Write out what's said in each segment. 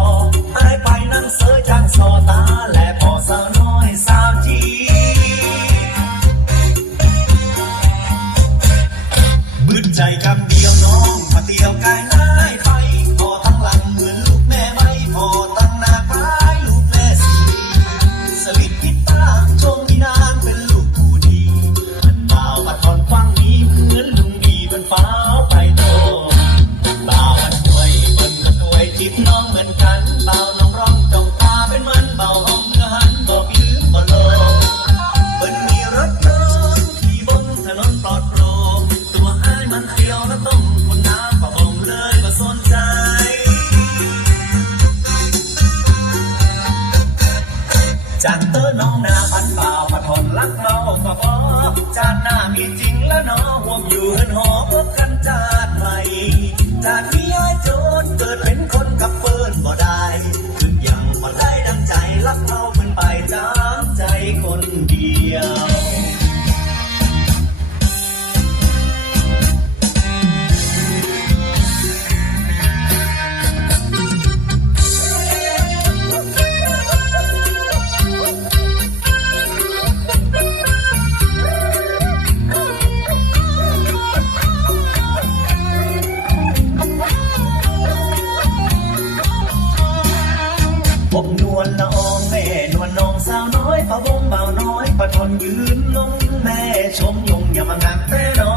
อฟังพอหายไปนั่งเสือจังสอตาแล ปลอดโปร่งตัวอ้ายมันเดียวแล้วต้องคนน้ำประองเลยก็สนใจ จากเตอน้องนาพันบ่าวมาทนรักเราก็พอจานหน้ามีจริง ผมนวลละอองแม่นวลน้องสาวน้อยปะวงเบาน้อยปะทนยืนลงแม่ชมยงอย่ามางักแต่นอ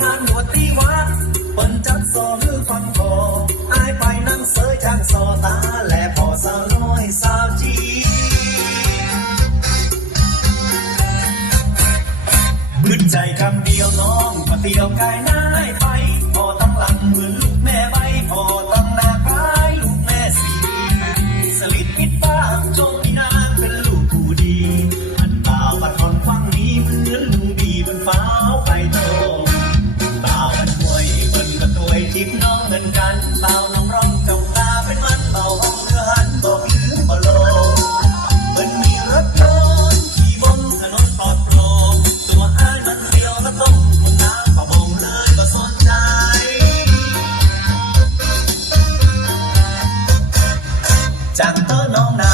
งานบวชที่วัดเปิ้นจัดซอหรือฟังคออายไปนั่งเสยจางซอตาและพอสาวน้อยสาวจีบึดใจคำเดียวน้องปะเตียวกายน้ายไปพอตั้งหลัง จา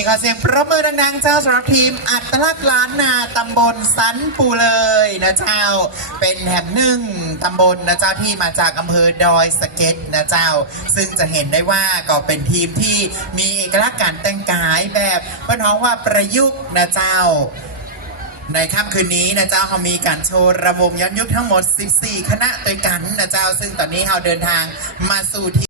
นี่ก็เสียงปรบมือดังๆ เจ้าสำหรับทีมอัตลักษณ์ล้านนาตำบลสันปูเลยนะเจ้า เป็นแห่งหนึ่งตำบลนะเจ้าที่มาจากอำเภอดอยสะเก็ดนะเจ้า ซึ่งจะเห็นได้ว่าก็เป็นทีมที่มีเอกลักษณ์การแต่งกายแบบเพื่อนท้องว่าประยุกต์นะเจ้าในค่ำคืนนี้นะเจ้าเขามีการโชว์ระวงย้อนยุคทั้งหมด 14 คณะด้วยกันนะเจ้า ซึ่งตอนนี้เราเดินทางมาสู่ที่